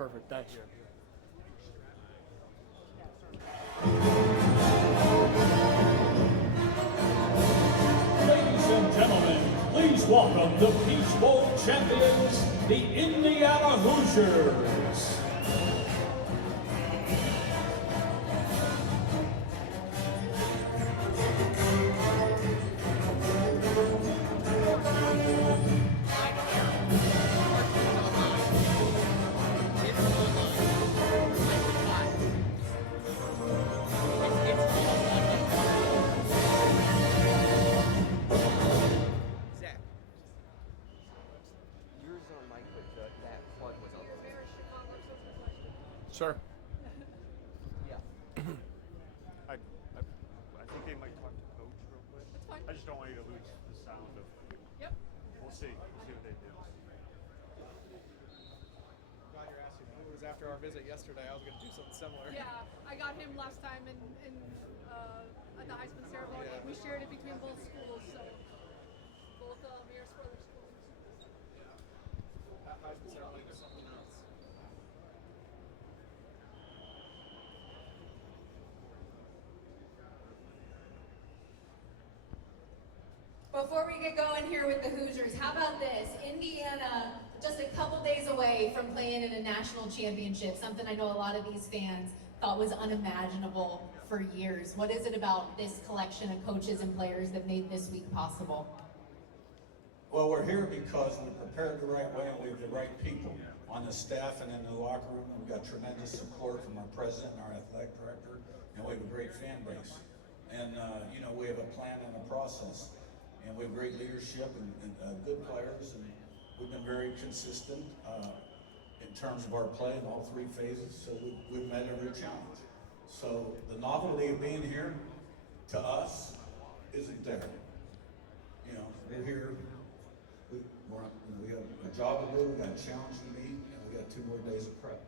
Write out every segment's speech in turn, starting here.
Perfect. Thank you. Ladies and gentlemen, please welcome the Peach Bowl champions, the Indiana Hoosiers. Sure. Yeah. I think they might talk to coach real quick. That's fine. I just don't want you to lose the sound of. Yep. We'll see. We'll see what they do. Glad you're asking. It was after our visit yesterday. I was going to do something similar. Yeah, I got him last time at the Heisman ceremony. Yeah. We shared it between both schools, so both Mayor's brother schools. That Heisman ceremony was something else. Before we get going here with the Hoosiers, how about this? Indiana, just a couple days away from playing in a national championship, something I know a lot of these fans thought was unimaginable for years. What is it about this collection of coaches and players that made this week possible? Well, we're here because we're prepared the right way and we have the right people on the staff and in the locker room. We've got tremendous support from our president and our athletic director, and we have a great fan base. And, we have a plan and a process. And we have great leadership and good players, and we've been very consistent in terms of our play in all three phases, so we've met every challenge. So the novelty of being here, to us, isn't there. We're here, we have a job to do, we got a challenge to meet, and we got 2 more days of prep.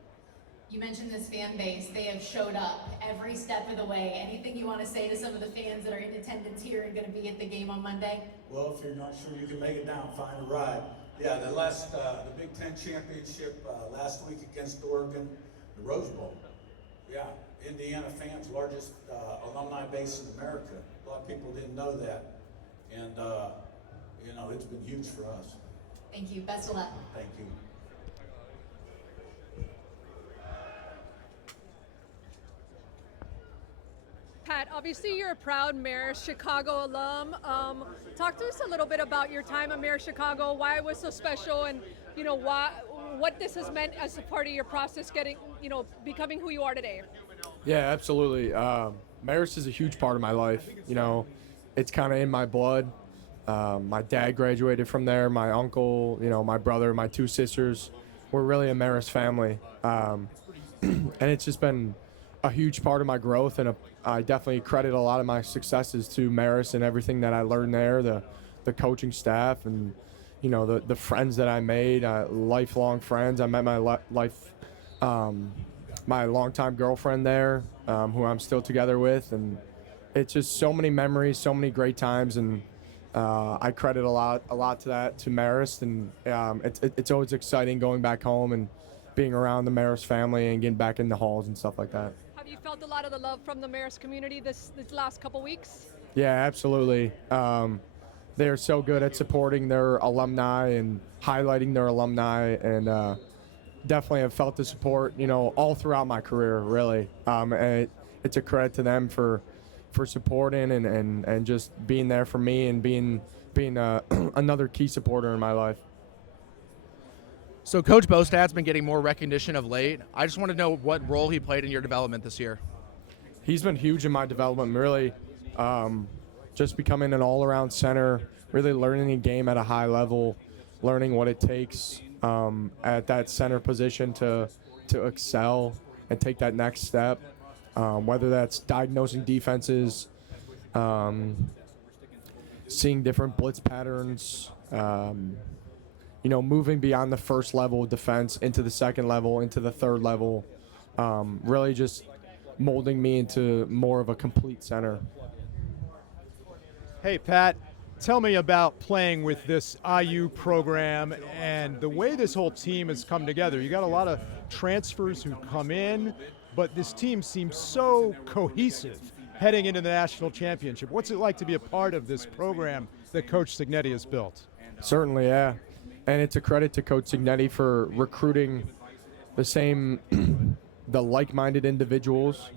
You mentioned this fan base. They have showed up every step of the way. Anything you want to say to some of the fans that are in attendance here and going to be at the game on Monday? Well, if you're not sure you can make it down, find a ride. Yeah, the Big Ten Championship last week against Oregon, the Rose Bowl. Yeah, Indiana fans, largest alumni base in America. A lot of people didn't know that. And, it's been huge for us. Thank you. Best of luck. Thank you. Pat, obviously you're a proud Marist Chicago alum. Talk to us a little bit about your time at Marist Chicago, why it was so special, and what this has meant as a part of your process becoming who you are today. Yeah, absolutely. Marist is a huge part of my life. It's kind of in my blood. My dad graduated from there. My uncle, my brother, my 2 sisters. We're really a Marist family. And it's just been a huge part of my growth, and I definitely credit a lot of my successes to Marist and everything that I learned there, the coaching staff, and the friends that I made, lifelong friends. I met my longtime girlfriend there, who I'm still together with, and it's just so many memories, so many great times, and I credit a lot to that, to Marist, and it's always exciting going back home and being around the Marist family and getting back in the halls and stuff like that. Have you felt a lot of the love from the Marist community this last couple weeks? Yeah, absolutely. They're so good at supporting their alumni and highlighting their alumni, and definitely have felt the support, all throughout my career, really. And it's a credit to them for supporting and just being there for me and being another key supporter in my life. So Coach Bostad's been getting more recognition of late. I just want to know what role he played in your development this year. He's been huge in my development, really. Just becoming an all-around center, really learning the game at a high level, learning what it takes at that center position to excel and take that next step, whether that's diagnosing defenses, seeing different blitz patterns, moving beyond the first level of defense into the second level, into the third level, really just molding me into more of a complete center. Hey, Pat, tell me about playing with this IU program and the way this whole team has come together. You got a lot of transfers who come in, but this team seems so cohesive heading into the national championship. What's it like to be a part of this program that Coach Cignetti has built? Certainly, yeah. And it's a credit to Coach Cignetti for recruiting the like-minded individuals.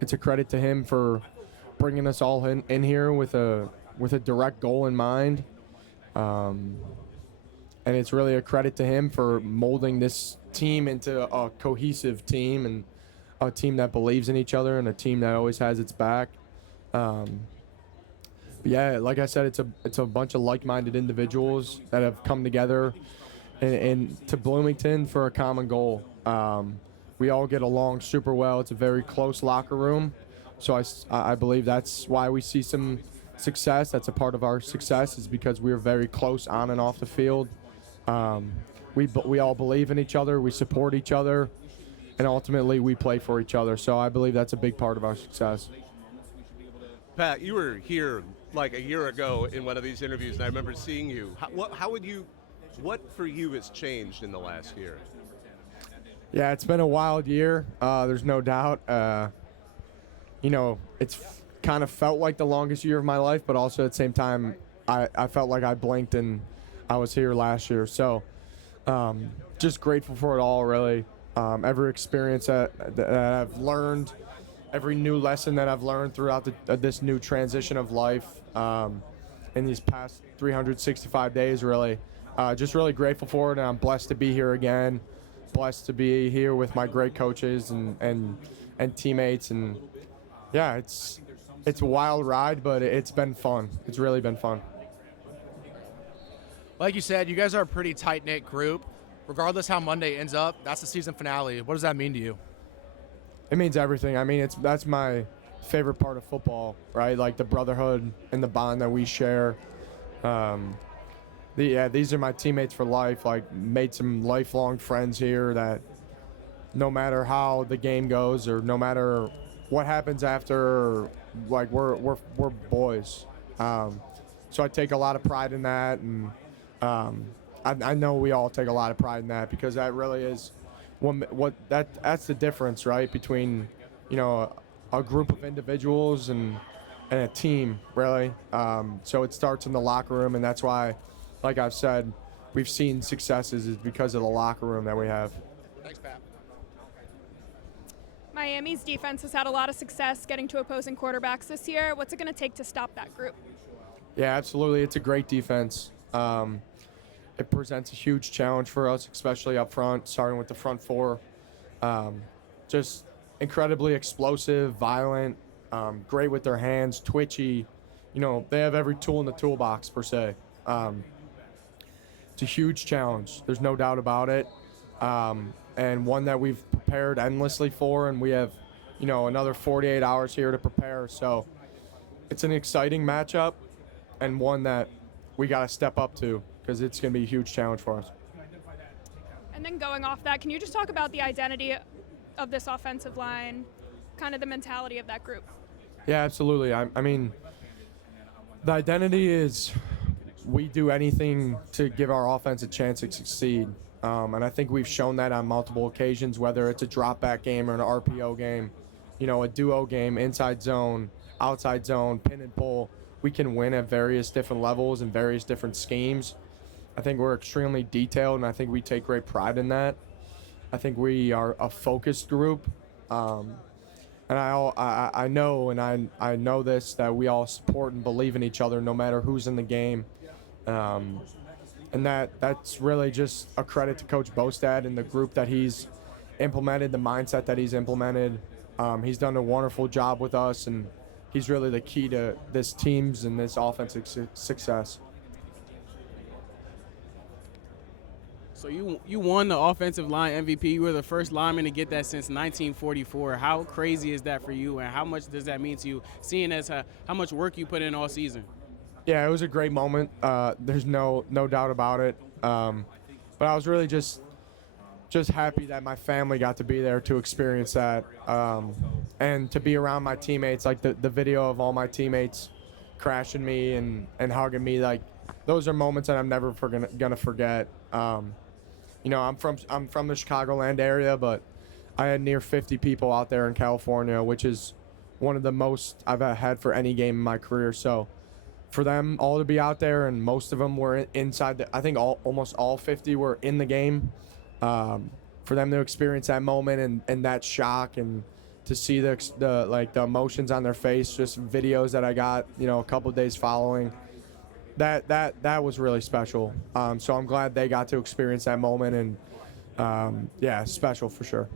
It's a credit to him for bringing us all in here with a direct goal in mind. And it's really a credit to him for molding this team into a cohesive team and a team that believes in each other and a team that always has its back. But yeah, like I said, it's a bunch of like-minded individuals that have come together to Bloomington for a common goal. We all get along super well. It's a very close locker room. So I believe that's why we see some success. That's a part of our success is because we're very close on and off the field. We all believe in each other. We support each other. And ultimately, we play for each other. So I believe that's a big part of our success. Pat, you were here like a year ago in one of these interviews, and I remember seeing you. What for you has changed in the last year? Yeah, it's been a wild year. There's no doubt. It's kind of felt like the longest year of my life, but also at the same time, I felt like I blinked and I was here last year. So just grateful for it all, really. Every experience that I've learned, every new lesson that I've learned throughout this new transition of life in these past 365 days, really. Just really grateful for it, and I'm blessed to be here again, blessed to be here with my great coaches and teammates. And, yeah, it's a wild ride, but it's been fun. It's really been fun. Like you said, you guys are a pretty tight-knit group. Regardless how Monday ends up, that's the season finale. What does that mean to you? It means everything. I mean, that's my favorite part of football, right? Like the brotherhood and the bond that we share. These are my teammates for life. Like, made some lifelong friends here that no matter how the game goes or no matter what happens after, like we're boys. So I take a lot of pride in that, and I know we all take a lot of pride in that because that really is that's the difference, right, between a group of individuals and a team, really. So it starts in the locker room, and that's why, like I've said, we've seen successes is because of the locker room that we have. Thanks, Pat. Miami's defense has had a lot of success getting to opposing quarterbacks this year. What's it going to take to stop that group? Yeah, absolutely. It's a great defense. It presents a huge challenge for us, especially up front, starting with the front four. Just incredibly explosive, violent, great with their hands, twitchy. They have every tool in the toolbox, per se. It's a huge challenge. There's no doubt about it. And one that we've prepared endlessly for, and we have, another 48 hours here to prepare. So it's an exciting matchup and one that we got to step up to because it's going to be a huge challenge for us. And then going off that, can you just talk about the identity of this offensive line, kind of the mentality of that group? Yeah, absolutely. I mean, the identity is we do anything to give our offense a chance to succeed. And I think we've shown that on multiple occasions, whether it's a drop back game or an RPO game, a duo game, inside zone, outside zone, pin and pull. We can win at various different levels and various different schemes. I think we're extremely detailed, and I think we take great pride in that. I think we are a focused group. And I know, and I know this, that we all support and believe in each other no matter who's in the game. And that's really just a credit to Coach Bostad and the group that he's implemented, the mindset that he's implemented. He's done a wonderful job with us, and he's really the key to this team's and this offensive success. So you won the offensive line MVP. You were the first lineman to get that since 1944. How crazy is that for you, and how much does that mean to you, seeing as how much work you put in all season? Yeah, it was a great moment. There's no doubt about it. But I was really just happy that my family got to be there to experience that, and to be around my teammates. Like the video of all my teammates, crashing me and hugging me. Like, those are moments that I'm never gonna forget. You know, I'm from the Chicagoland area, but I had near 50 people out there in California, which is one of the most I've had for any game in my career. So for them all to be out there, and most of them were inside I think almost all 50 were in the game. For them to experience that moment and that shock, and to see the emotions on their face, just videos that I got, you know, a couple of days following, that was really special. So I'm glad they got to experience that moment, and yeah, special for sure.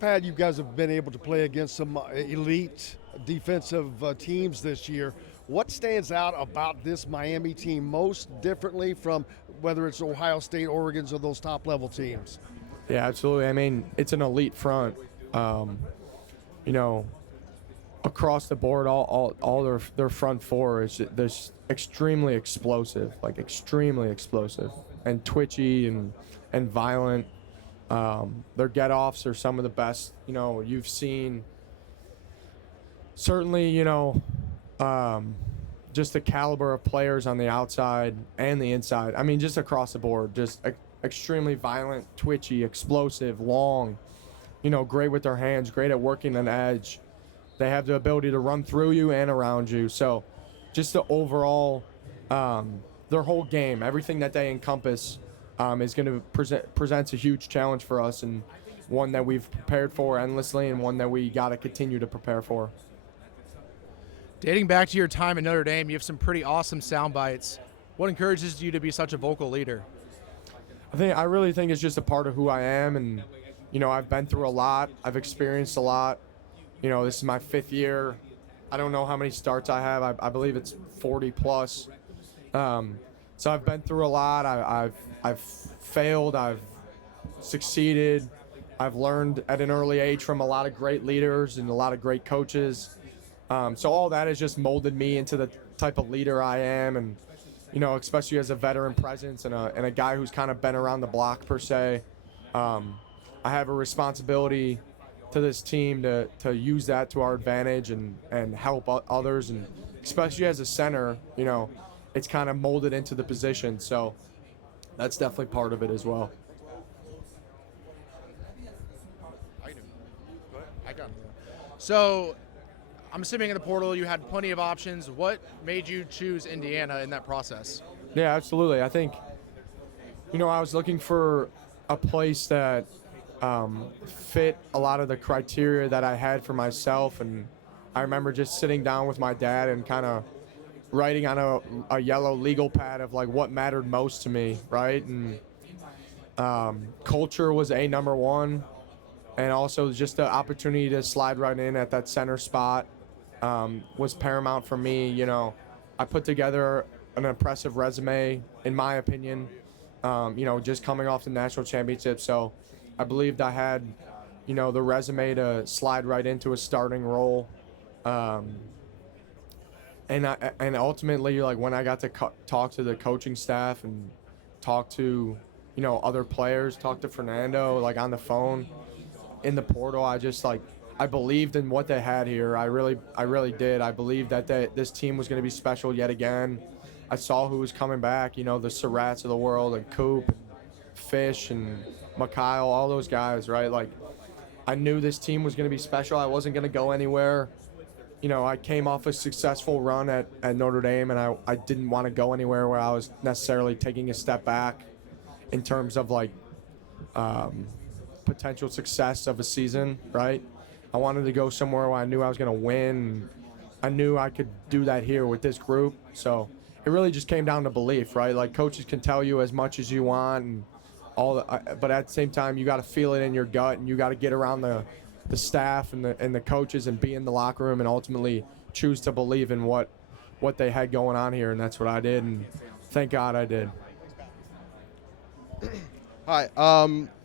Pat, you guys have been able to play against some elite defensive teams this year. What stands out about this Miami team most differently from whether it's Ohio State, Oregon's, or those top-level teams? Yeah, absolutely. I mean, it's an elite front. You know, across the board, all their front four is just extremely explosive, and twitchy and violent. Their get-offs are some of the best, you know, you've seen. Certainly, you know, just the caliber of players on the outside and the inside. I mean, just across the board, just extremely violent, twitchy, explosive, long, you know, great with their hands, great at working an edge. They have the ability to run through you and around you. So just the overall, their whole game, everything that they encompass, is going to presents a huge challenge for us, and one that we've prepared for endlessly, and one that we got to continue to prepare for. Dating back to your time at Notre Dame, you have some pretty awesome sound bites. What encourages you to be such a vocal leader? I really think it's just a part of who I am, and you know, I've been through a lot. I've experienced a lot. You know, this is my 5th year. I don't know how many starts I have. I believe it's 40 plus. So I've been through a lot. I've failed. I've succeeded. I've learned at an early age from a lot of great leaders and a lot of great coaches. So all that has just molded me into the type of leader I am, and you know, especially as a veteran presence and a guy who's kind of been around the block per se. I have a responsibility to this team to use that to our advantage and help others, and especially as a center, you know, it's kind of molded into the position. So that's definitely part of it as well. So I'm assuming in the portal you had plenty of options. What made you choose Indiana in that process? Yeah, absolutely. I think, you know, I was looking for a place that fit a lot of the criteria that I had for myself, and I remember just sitting down with my dad and kind of writing on a yellow legal pad of like what mattered most to me, right? And culture was number one, and also just the opportunity to slide right in at that center spot was paramount for me. You know, I put together an impressive resume, in my opinion, you know, just coming off the national championship. So I believed I had, you know, the resume to slide right into a starting role. And ultimately, like, when I got to talk to the coaching staff and talk to, you know, other players, talk to Fernando, like, on the phone, in the portal, I believed in what they had here. I really did. I believed that this team was going to be special yet again. I saw who was coming back, you know, the Surratts of the world, and Coop, and Fish, and Mikhail, all those guys, right? Like, I knew this team was going to be special. I wasn't going to go anywhere. You know, I came off a successful run at Notre Dame, and I didn't want to go anywhere where I was necessarily taking a step back in terms of, like, potential success of a season, right? I wanted to go somewhere where I knew I was going to win. I knew I could do that here with this group. So it really just came down to belief, right? Like, coaches can tell you as much as you want, and but at the same time, you got to feel it in your gut, and you got to get around the staff and the coaches and be in the locker room and ultimately choose to believe in what they had going on here, and that's what I did, and thank God I did. Hi.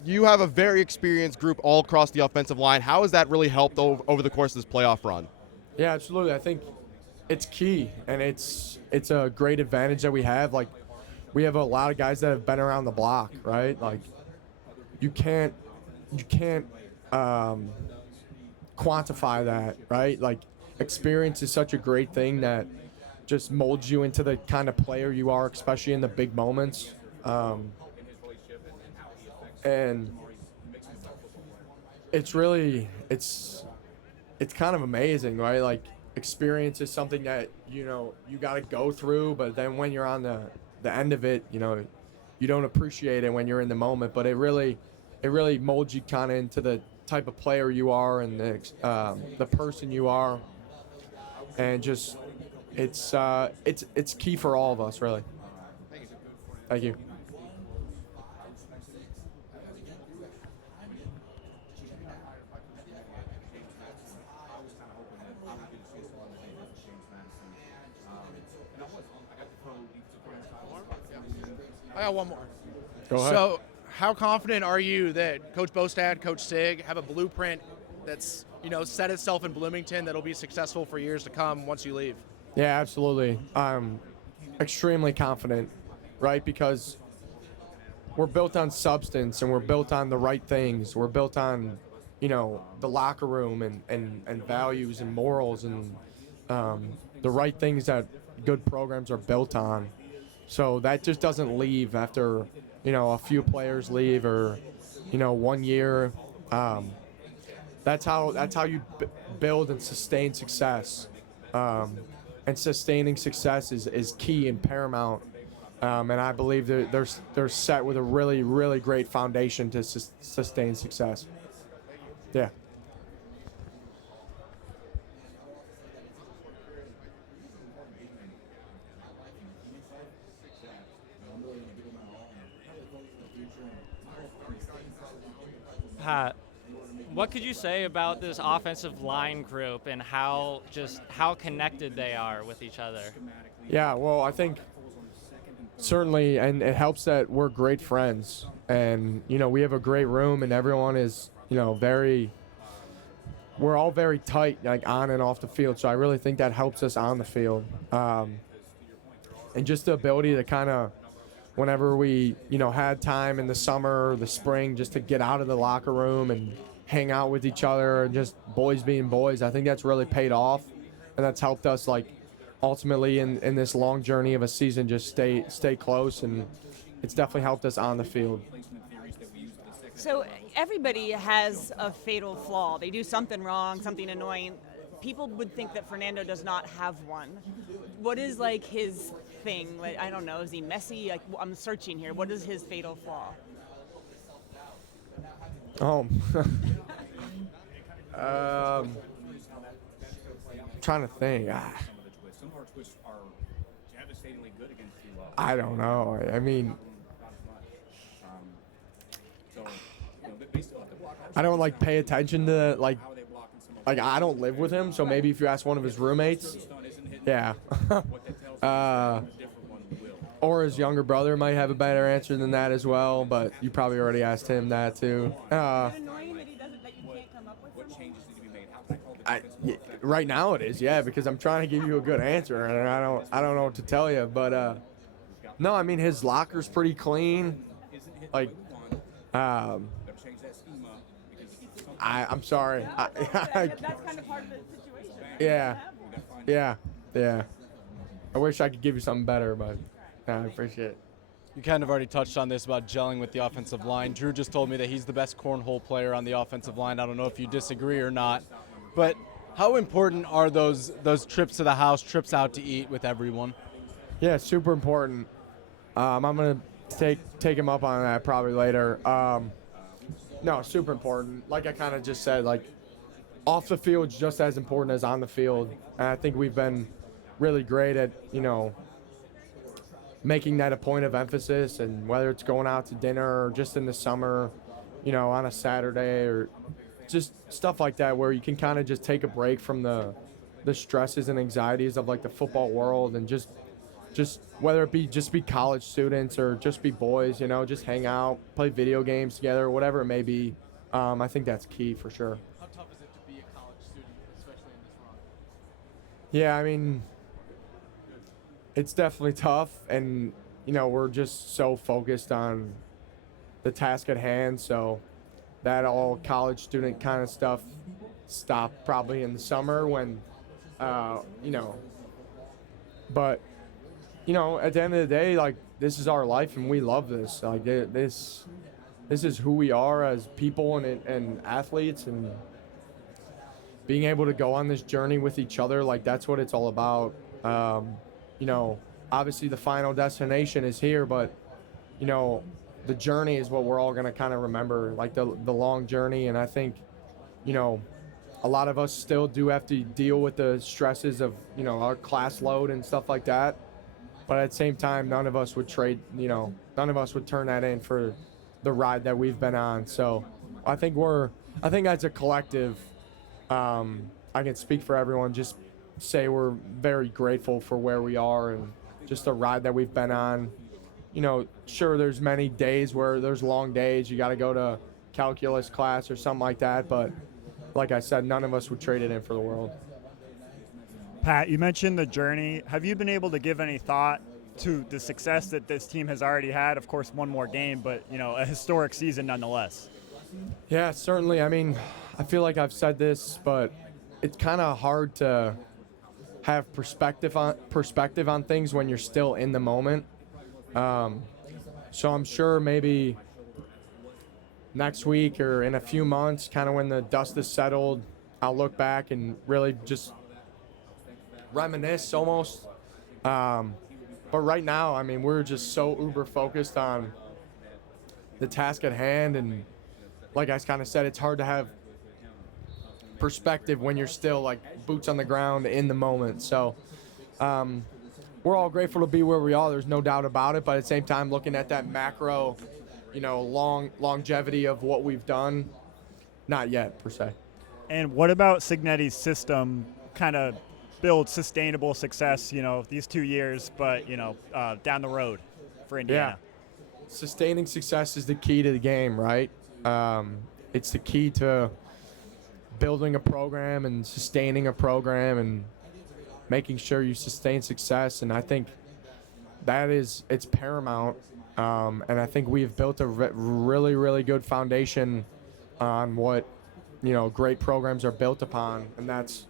You have a very experienced group all across the offensive line. How has that really helped over the course of this playoff run? Yeah, absolutely. I think it's key, and it's a great advantage that we have. Like, we have a lot of guys that have been around the block, right? Like, you can't quantify that, right? Like, experience is such a great thing that just molds you into the kind of player you are, especially in the big moments. And it's really, it's kind of amazing, right? Like, experience is something that, you know, you got to go through, but then when you're on the end of it, you know, you don't appreciate it when you're in the moment, but it really molds you kind of into the type of player you are and the person you are. And just, it's key for all of us, really. Thank you. I got one more. Go ahead. So, how confident are you that Coach Bostad, Coach Sig have a blueprint that's, you know, set itself in Bloomington that'll be successful for years to come once you leave? Yeah, absolutely. I'm extremely confident, right? Because we're built on substance and we're built on the right things. We're built on, you know, the locker room and values and morals and the right things that good programs are built on. So that just doesn't leave after, you know, a few players leave or, you know, 1 year. That's how you build and sustain success. And sustaining success is key and paramount. And I believe they're set with a really, really great foundation to sustain success. Yeah. Pat, what could you say about this offensive line group and how connected they are with each other? Yeah, well, I think certainly, and it helps that we're great friends. And, you know, we have a great room and everyone is, you know, we're all very tight, like on and off the field. So I really think that helps us on the field. And just the ability to kind of, whenever we, you know, had time in the summer or the spring just to get out of the locker room and hang out with each other and just boys being boys, I think that's really paid off. And that's helped us, like, ultimately in this long journey of a season, just stay close. And it's definitely helped us on the field. So everybody has a fatal flaw. They do something wrong, something annoying. People would think that Fernando does not have one. What is, like, his thing? Like, I don't know. Is he messy? Like, I'm searching here. What is his fatal flaw? Trying to think. I don't know. I mean, I don't, like, pay attention to, like I don't live with him, so maybe if you ask one of his roommates, yeah. Or his younger brother might have a better answer than that as well, but you probably already asked him that too. Right now it is, yeah, because I'm trying to give you a good answer, and I don't know what to tell you, but no, I mean, his locker's pretty clean. Like, I'm sorry. That's kind of part of the situation. Yeah. I wish I could give you something better, but I appreciate it. You kind of already touched on this about gelling with the offensive line. Drew just told me that he's the best cornhole player on the offensive line. I don't know if you disagree or not, but how important are those trips to the house, trips out to eat with everyone? Yeah, super important. I'm gonna take him up on that probably later. No, super important. Like I kind of just said, like, off the field is just as important as on the field. And I think we've been really great at, you know, making that a point of emphasis, and whether it's going out to dinner or just in the summer, you know, on a Saturday or just stuff like that, where you can kind of just take a break from the stresses and anxieties of, like, the football world, and just whether it be just be college students or just be boys, you know, just hang out, play video games together, whatever it may be. I think that's key for sure. How tough is it to be a college student, especially in this run? Yeah, I mean, it's definitely tough, and, you know, we're just so focused on the task at hand, so that all college student kind of stuff stopped probably in the summer when, you know, But, you know, at the end of the day, like, this is our life and we love this. Like, this is who we are as people and athletes, and being able to go on this journey with each other, like, that's what it's all about. You know, obviously the final destination is here, but, you know, the journey is what we're all going to kind of remember, like the long journey. And I think, you know, a lot of us still do have to deal with the stresses of, you know, our class load and stuff like that. But at the same time, none of us would trade, you know, none of us would turn that in for the ride that we've been on. So I think as a collective, I can speak for everyone, just say we're very grateful for where we are and just the ride that we've been on. You know, sure, there's many days where there's long days. You got to go to calculus class or something like that. But like I said, none of us would trade it in for the world. Pat, you mentioned the journey. Have you been able to give any thought to the success that this team has already had? Of course, one more game, but, you know, a historic season nonetheless. Yeah, certainly. I mean, I feel like I've said this, but it's kind of hard to have perspective on things when you're still in the moment. So I'm sure maybe next week or in a few months, kind of when the dust is settled, I'll look back and really just reminisce almost. But right now, I mean, we're just so uber focused on the task at hand. And like I kind of said, it's hard to have perspective when you're still like boots on the ground in the moment. So we're all grateful to be where we are. There's no doubt about it. But at the same time, looking at that macro, you know, longevity of what we've done, not yet per se. And what about Cignetti's system kind of build sustainable success, you know, these 2 years, but, you know, down the road for Indiana? Yeah. Sustaining success is the key to the game, right? It's the key to building a program and sustaining a program and making sure you sustain success. And I think it's paramount. And I think we've built a really, really good foundation on what, you know, great programs are built upon. And that's,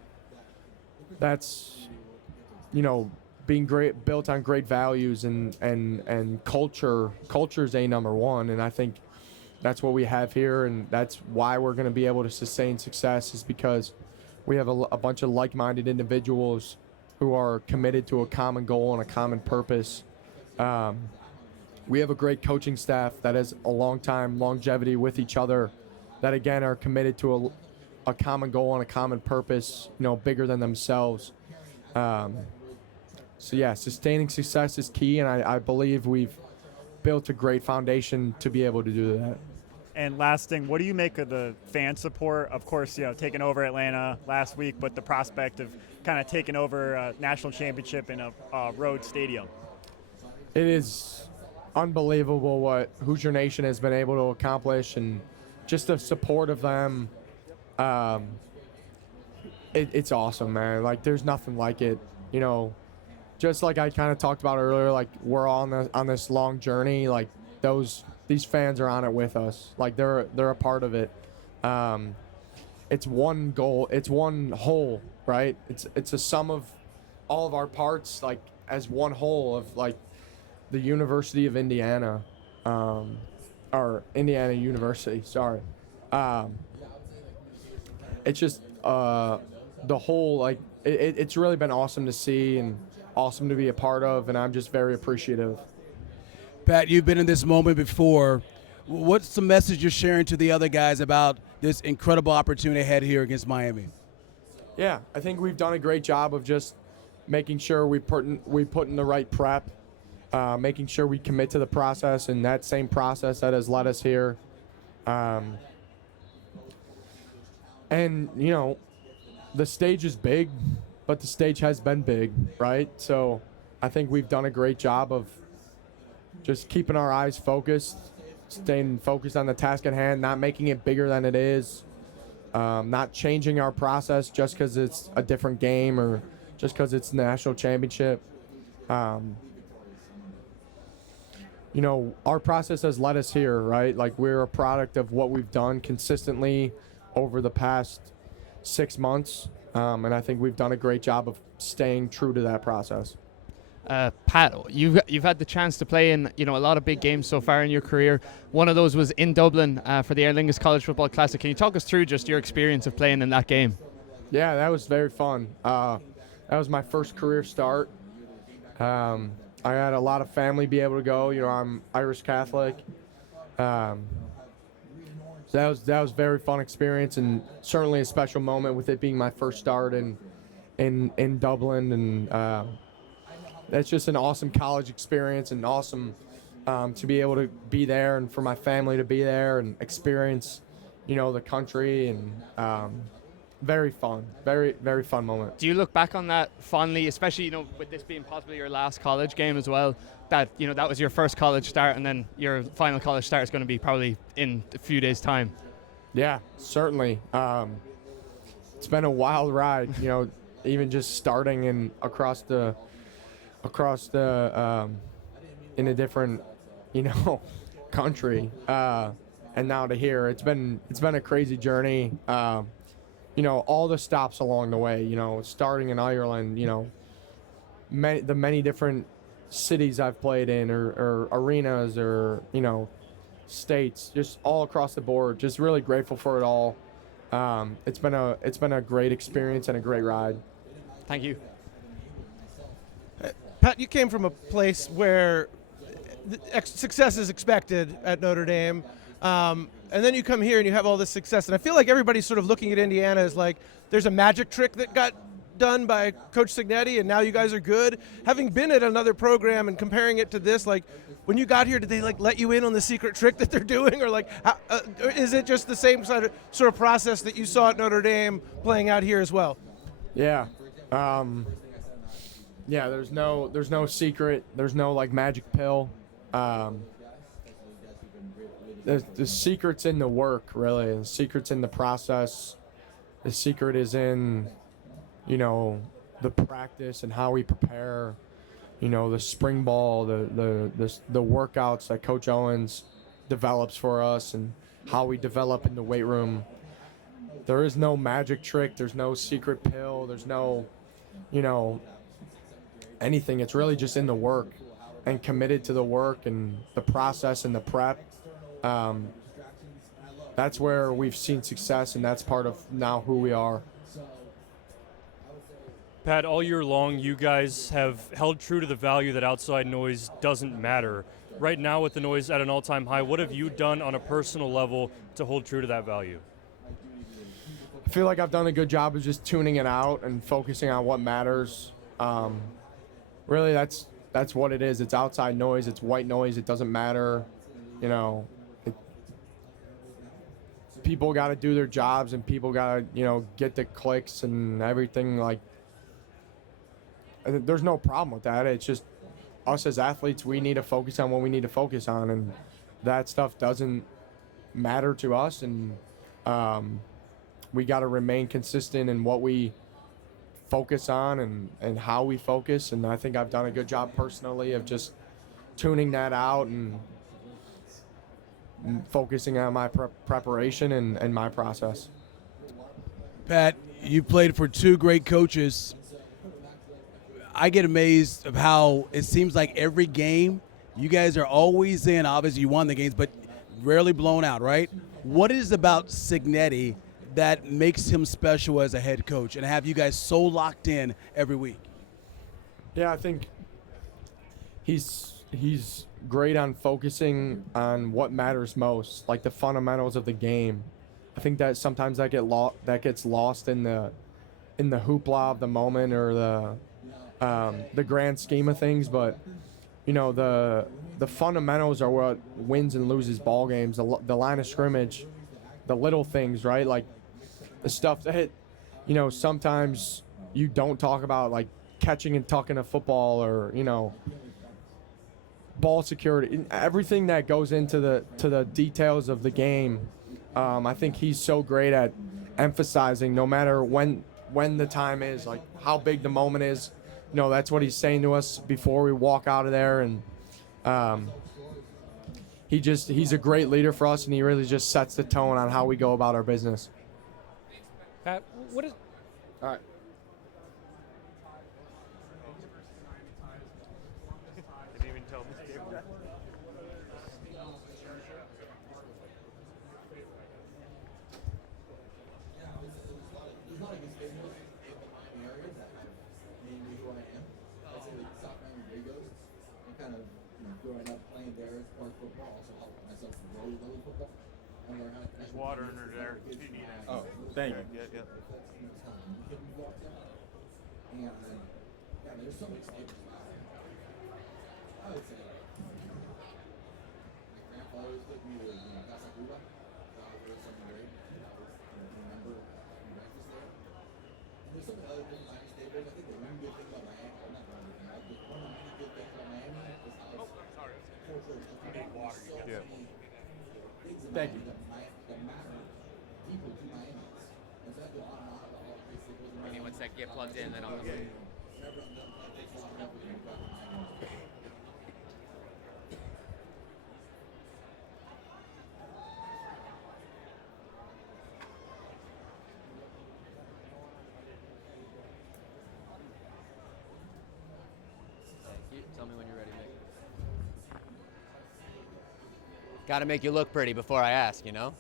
you know, being built on great values and culture. Culture is number one. And I think that's what we have here. And that's why we're going to be able to sustain success, is because we have a bunch of like-minded individuals who are committed to a common goal and a common purpose. We have a great coaching staff that has a long time longevity with each other, that again are committed to a common goal and a common purpose, you know, bigger than themselves. So yeah, sustaining success is key, and I believe we've built a great foundation to be able to do that. And last thing, what do you make of the fan support? Of course, you know, taking over Atlanta last week, but the prospect of kind of taking over a national championship in a road stadium. It is unbelievable what Hoosier Nation has been able to accomplish, and just the support of them. It's awesome, man. Like, there's nothing like it. You know, just like I kind of talked about earlier, like, we're all on this long journey. Like, these fans are on it with us. Like, they're a part of it. It's one goal. It's one whole, right? It's a sum of all of our parts, like, as one whole of, like, the University of Indiana, or Indiana University, sorry. It's just the whole, like, it's really been awesome to see and awesome to be a part of, and I'm just very appreciative. Pat, you've been in this moment before. What's the message you're sharing to the other guys about this incredible opportunity ahead here against Miami? Yeah, I think we've done a great job of just making sure we put in the right prep, making sure we commit to the process, and that same process that has led us here. And, you know, the stage is big, but the stage has been big, right? So I think we've done a great job of just keeping our eyes focused, staying focused on the task at hand, not making it bigger than it is, not changing our process just because it's a different game or just because it's the national championship. You know, our process has led us here, right? Like, we're a product of what we've done consistently over the past 6 months, and I think we've done a great job of staying true to that process. Pat, you've had the chance to play in a lot of big games so far in your career. One of those was in Dublin for the Aer Lingus College Football Classic. Can you talk us through just your experience of playing in that game? Yeah, that was very fun. That was my first career start. I had a lot of family be able to go. I'm Irish Catholic. So that was a very fun experience, and certainly a special moment with it being my first start in Dublin, and it's just an awesome college experience, and awesome to be able to be there, and for my family to be there and experience the country, and very fun, very, very fun moment. Do you look back on that fondly, especially with this being possibly your last college game as well, that that was your first college start, and then your final college start is going to be probably in a few days' time? Yeah, certainly. It's been a wild ride, even just starting in across the in a different country, and now to here. It's been a crazy journey. All the stops along the way, starting in Ireland, the many different cities I've played in, or arenas, or states, just all across the board. Just really grateful for it all. It's been a great experience and a great ride. Thank you. Pat, you came from a place where success is expected at Notre Dame, and then you come here and you have all this success. And I feel like everybody's sort of looking at Indiana as like there's a magic trick that got done by Coach Cignetti, and now you guys are good. Having been at another program and comparing it to this, like when you got here, did they let you in on the secret trick that they're doing, or or is it just the same sort of process that you saw at Notre Dame playing out here as well? Yeah. Yeah, there's no secret. There's no magic pill. The secret's in the work, really. The secret's in the process. The secret is in, the practice and how we prepare. The spring ball, the workouts that Coach Owens develops for us, and how we develop in the weight room. There is no magic trick. There's no secret pill. There's no, anything. It's really just in the work, and committed to the work and the process and the prep. That's where we've seen success, and that's part of now who we are. Pat, all year long, you guys have held true to the value that outside noise doesn't matter. Right now, with the noise at an all-time high, what have you done on a personal level to hold true to that value? I feel like I've done a good job of just tuning it out and focusing on what matters. Really, that's what it is. It's outside noise. It's white noise. It doesn't matter. People got to do their jobs, and people got to, get the clicks and everything. There's no problem with that. It's just us as athletes, we need to focus on what we need to focus on, and that stuff doesn't matter to us, and we got to remain consistent in what we focus on and how we focus. And I think I've done a good job personally of just tuning that out and focusing on my preparation and my process. Pat, you played for two great coaches. I get amazed of how it seems like every game you guys are always in. Obviously, you won the games, but rarely blown out, right? What is it about Cignetti that makes him special as a head coach and have you guys so locked in every week? Yeah, I think he's great on focusing on what matters most, like the fundamentals of the game. I think that sometimes that gets lost in the hoopla of the moment, or the grand scheme of things. But the fundamentals are what wins and loses ball games. The line of scrimmage, the little things, right? Like the stuff that sometimes you don't talk about, like catching and tucking a football, or ball security, everything that goes into the details of the game. I think he's so great at emphasizing, no matter when the time is, like how big the moment is. That's what he's saying to us before we walk out of there, and he's a great leader for us, and he really just sets the tone on how we go about our business. Pat, what is? All right. There's water under there. If you need it. Oh, thank you. Yeah. Thank you. Maybe once that get plugged in, then I'll. Tell me when you're ready, Mick. Got to make you look pretty before I ask, you know?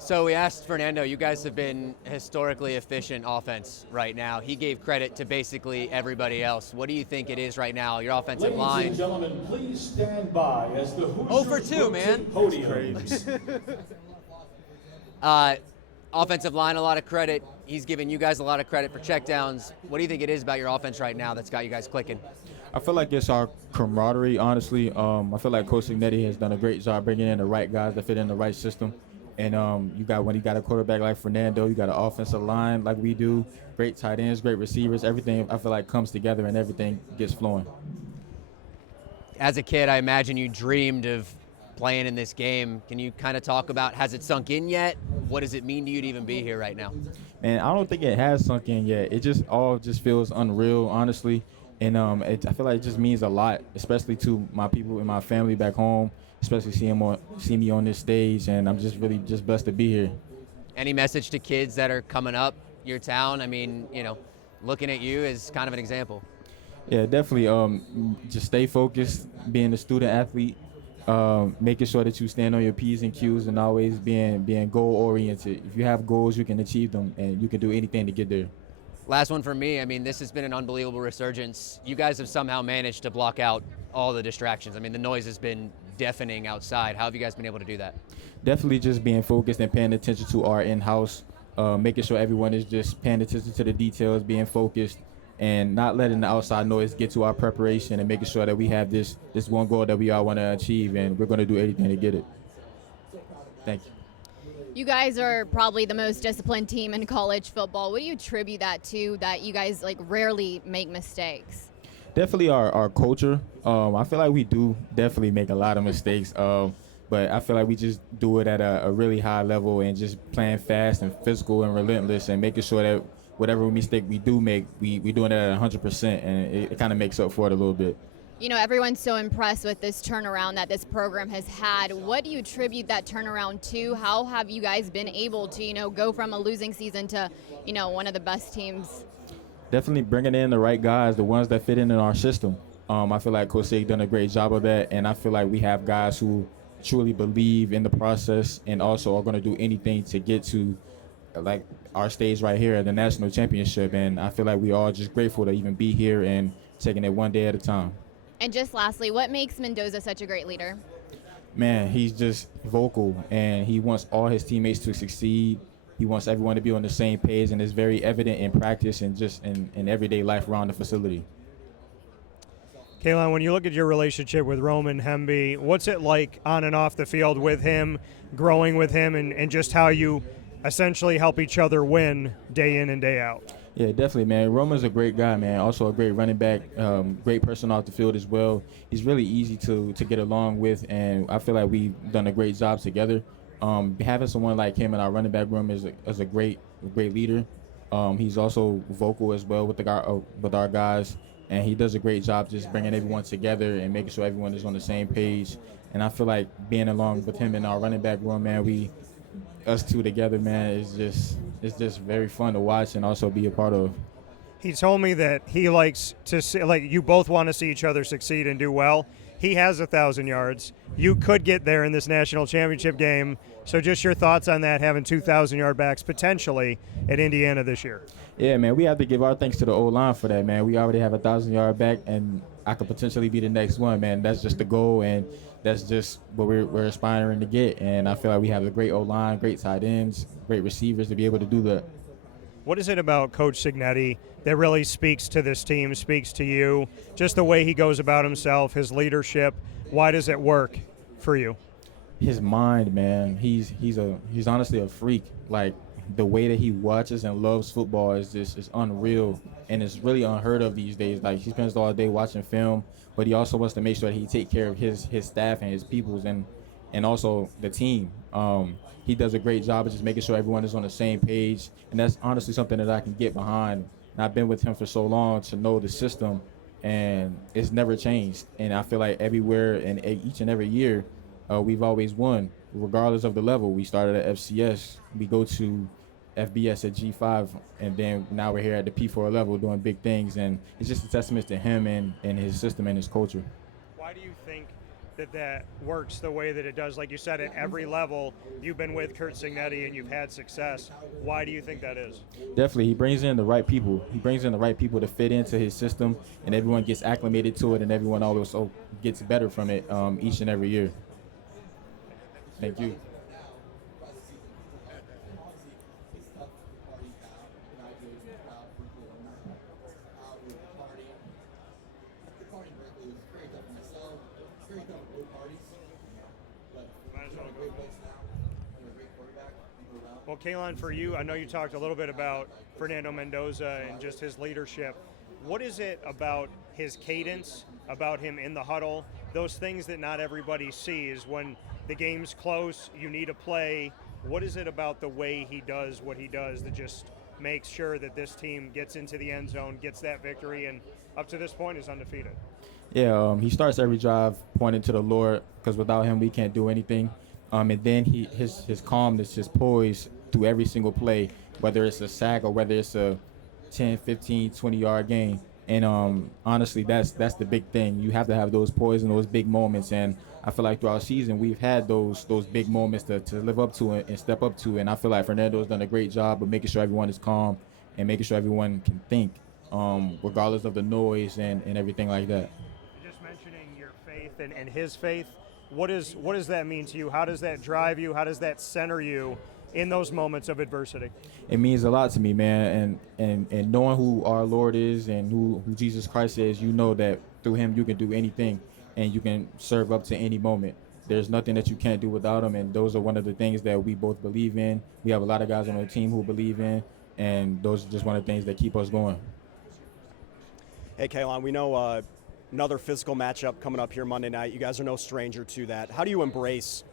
So we asked Fernando, you guys have been historically efficient offense right now. He gave credit to basically everybody else. What do you think it is right now, your offensive line? Ladies and gentlemen, please stand by as the Hoosiers 0 for 2, man. podium. Offensive line, a lot of credit. He's giving you guys a lot of credit for checkdowns. What do you think it is about your offense right now that's got you guys clicking? I feel like it's our camaraderie, honestly. I feel like Coach Signetti has done a great job bringing in the right guys that fit in the right system. And when you got a quarterback like Fernando, you got an offensive line like we do, great tight ends, great receivers. Everything, I feel like, comes together and everything gets flowing. As a kid, I imagine you dreamed of playing in this game. Can you kind of talk about, has it sunk in yet? What does it mean to you to even be here right now? Man, I don't think it has sunk in yet. It just all feels unreal, honestly. And I feel like it just means a lot, especially to my people and my family back home, especially see me on this stage. And I'm just really just blessed to be here. Any message to kids that are coming up your town? I mean, looking at you is kind of an example. Yeah, definitely. Just stay focused, being a student athlete, making sure that you stand on your P's and Q's, and always being goal oriented. If you have goals, you can achieve them, and you can do anything to get there. Last one for me. I mean, this has been an unbelievable resurgence. You guys have somehow managed to block out all the distractions. I mean, the noise has been deafening outside. How have you guys been able to do that? Definitely just being focused and paying attention to our in-house, making sure everyone is just paying attention to the details, being focused, and not letting the outside noise get to our preparation, and making sure that we have this one goal that we all want to achieve, and we're going to do anything to get it. Thank you. You guys are probably the most disciplined team in college football. What do you attribute that to, that you guys rarely make mistakes? Definitely our culture. I feel like we do definitely make a lot of mistakes, but I feel like we just do it at a really high level, and just playing fast and physical and relentless, and making sure that whatever mistake we do make, we doing it at 100%, and it kind of makes up for it a little bit. Everyone's so impressed with this turnaround that this program has had. What do you attribute that turnaround to? How have you guys been able to, go from a losing season to, one of the best teams? Definitely bringing in the right guys, the ones that fit in our system. I feel like Coach Sig done a great job of that, and I feel like we have guys who truly believe in the process and also are going to do anything to get to our stage right here at the national championship. And I feel like we are just grateful to even be here and taking it one day at a time. And just lastly, what makes Mendoza such a great leader? Man, he's just vocal, and he wants all his teammates to succeed. He wants everyone to be on the same page, and it's very evident in practice and just in everyday life around the facility. Kaelon, when you look at your relationship with Roman Hemby, what's it like on and off the field with him, growing with him, and just how you essentially help each other win day in and day out? Yeah, definitely, man. Roman's a great guy, man. Also a great running back, great person off the field as well. He's really easy to get along with, and I feel like we've done a great job together. Having someone like him in our running back room is a great leader. He's also vocal as well with our guys, and he does a great job just bringing everyone together and making sure everyone is on the same page. And I feel like being along with him in our running back room, man, us two together, man, it's just very fun to watch and also be a part of. He told me that he likes to see, you both want to see each other succeed and do well. He has 1,000 yards. You could get there in this national championship game. So just your thoughts on that, having 2,000-yard backs potentially at Indiana this year. Yeah, man, we have to give our thanks to the O-line for that, man. We already have a 1,000-yard back, and I could potentially be the next one, man. That's just the goal, and that's just what we're aspiring to get. And I feel like we have a great O-line, great tight ends, great receivers to be able to do that. What is it about Coach Cignetti that really speaks to this team, speaks to you, just the way he goes about himself, his leadership? Why does it work for you? His mind, man. He's honestly a freak. Like, the way that he watches and loves football is unreal, and it's really unheard of these days. Like, he spends all day watching film, but he also wants to make sure that he take care of his staff and his peoples and also the team. He does a great job of just making sure everyone is on the same page, and that's honestly something that I can get behind. And I've been with him for so long to know the system, and it's never changed. And I feel like everywhere and each and every year, we've always won, regardless of the level. We started at FCS, we go to FBS at G5, and then now we're here at the P4 level doing big things. And it's just a testament to him and his system and his culture. Why do you think that works the way that it does? Like you said, at every level, you've been with Curt Cignetti and you've had success. Why do you think that is? Definitely, he brings in the right people. He brings in the right people to fit into his system, and everyone gets acclimated to it, and everyone always gets better from it each and every year. Thank you. Well, Kaelon, for you, I know you talked a little bit about Fernando Mendoza and just his leadership. What is it about his cadence, about him in the huddle, those things that not everybody sees when the game's close, you need a play? What is it about the way he does what he does that just makes sure that this team gets into the end zone, gets that victory, and up to this point is undefeated? Yeah, he starts every drive pointing to the Lord, because without him we can't do anything. And then his calmness, his poise through every single play, whether it's a sack or whether it's a 10, 15, 20-yard game. And honestly, that's the big thing. You have to have those poise and those big moments. And I feel like throughout the season we've had those big moments to live up to and step up to. And I feel like Fernando's done a great job of making sure everyone is calm and making sure everyone can think, regardless of the noise and everything like that. Just mentioning your faith and his faith, what does that mean to you? How does that drive you? How does that center you in those moments of adversity? It means a lot to me, man, and knowing who our Lord is and who Jesus Christ is, you know that through him you can do anything and you can serve up to any moment. There's nothing that you can't do without him, and those are one of the things that we both believe in. We have a lot of guys on the team who believe in, and those are just one of the things that keep us going. Hey, Kaelon, we know another physical matchup coming up here Monday night. You guys are no stranger to that. How do you embrace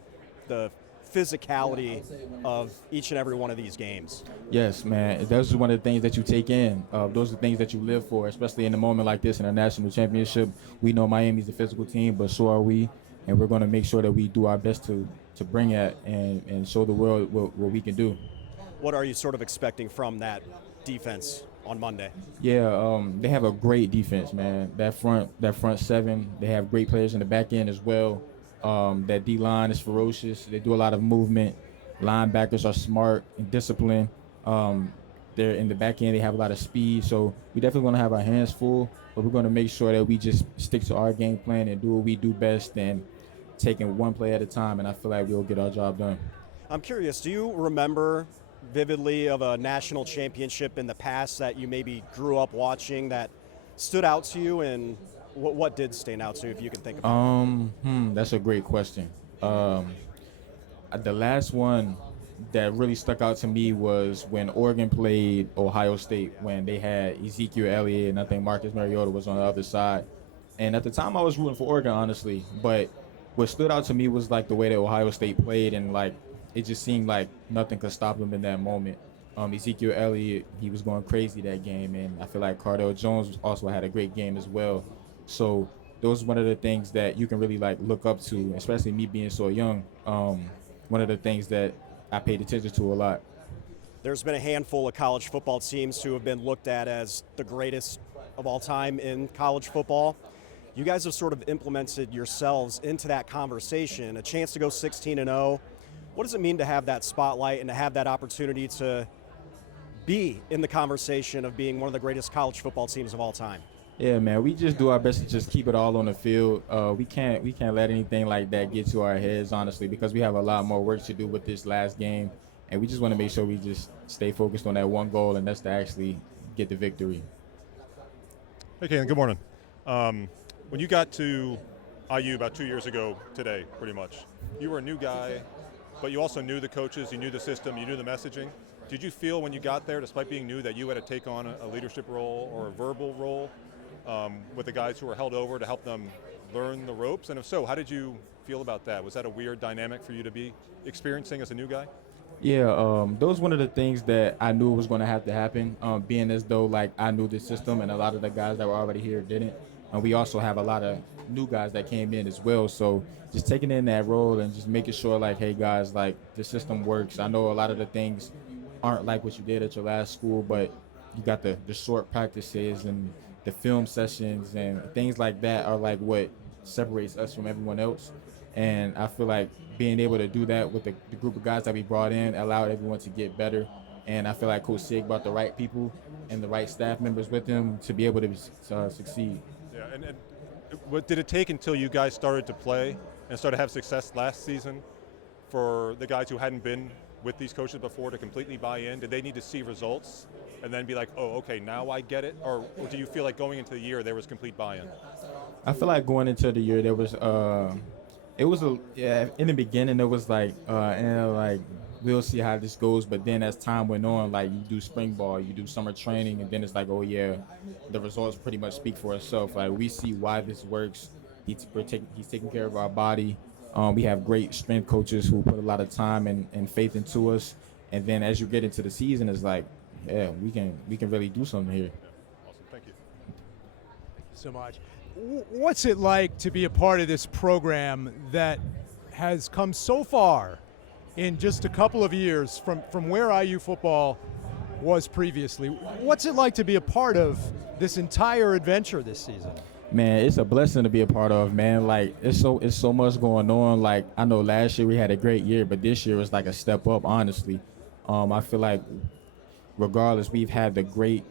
the physicality of each and every one of these games? Yes, man. Those are one of the things that you take in. Those are the things that you live for, especially in a moment like this in a national championship. We know Miami's a physical team, but so are we, and we're going to make sure that we do our best to bring it and show the world what we can do. What are you sort of expecting from that defense on Monday? Yeah, they have a great defense, man. That front seven, they have great players in the back end as well. That D-line is ferocious. They do a lot of movement. Linebackers are smart and disciplined. They're in the back end. They have a lot of speed. So we definitely going to have our hands full, but we're going to make sure that we just stick to our game plan and do what we do best and taking one play at a time, and I feel like we'll get our job done. I'm curious, do you remember vividly of a national championship in the past that you maybe grew up watching that stood out to you, and what did stand out to you, if you can think about it? That's a great question. The last one that really stuck out to me was when Oregon played Ohio State, when they had Ezekiel Elliott and I think Marcus Mariota was on the other side. And at the time I was rooting for Oregon, honestly, but what stood out to me was like the way that Ohio State played, and like it just seemed like nothing could stop them in that moment. Ezekiel Elliott, he was going crazy that game, and I feel like Cardell Jones also had a great game as well. So those are one of the things that you can really like look up to, especially me being so young. One of the things that I paid attention to a lot. There's been a handful of college football teams who have been looked at as the greatest of all time in college football. You guys have sort of implemented yourselves into that conversation, a chance to go 16-0. What does it mean to have that spotlight and to have that opportunity to be in the conversation of being one of the greatest college football teams of all time? Yeah, man, we just do our best to just keep it all on the field. We can't let anything like that get to our heads, honestly, because we have a lot more work to do with this last game, and we just want to make sure we just stay focused on that one goal, and that's to actually get the victory. Hey, Kaelon, good morning. When you got to IU about 2 years ago today, pretty much, you were a new guy, but you also knew the coaches, you knew the system, you knew the messaging. Did you feel when you got there, despite being new, that you had to take on a leadership role or a verbal role with the guys who were held over to help them learn the ropes? And if so, how did you feel about that? Was that a weird dynamic for you to be experiencing as a new guy? Yeah, that was one of the things that I knew was going to have to happen, being as though like I knew the system and a lot of the guys that were already here didn't. And we also have a lot of new guys that came in as well. So just taking in that role and just making sure like, hey guys, like the system works. I know a lot of the things aren't like what you did at your last school, but you got the short practices and the film sessions and things like that are like what separates us from everyone else. And I feel like being able to do that with the group of guys that we brought in allowed everyone to get better. And I feel like Coach Sig brought the right people and the right staff members with him to be able to succeed. Yeah, and what did it take until you guys started to play and started to have success last season for the guys who hadn't been with these coaches before to completely buy in? Did they need to see results and then be like, oh, okay, now I get it? Or do you feel like going into the year there was complete buy-in? I feel like going into the year there was in the beginning it was like we'll see how this goes, but then as time went on, like you do spring ball, you do summer training, and then it's like, oh yeah, the results pretty much speak for itself. Like we see why this works. He's taking care of our body. We have great strength coaches who put a lot of time and faith into us. And then as you get into the season, it's like, yeah, we can really do something here. Awesome, thank you. Thank you so much. What's it like to be a part of this program that has come so far in just a couple of years from where IU football was previously? What's it like to be a part of this entire adventure this season? Man, it's a blessing to be a part of, man. Like it's so much going on. Like I know last year we had a great year, but this year was like a step up, honestly. I feel like regardless, we've had the great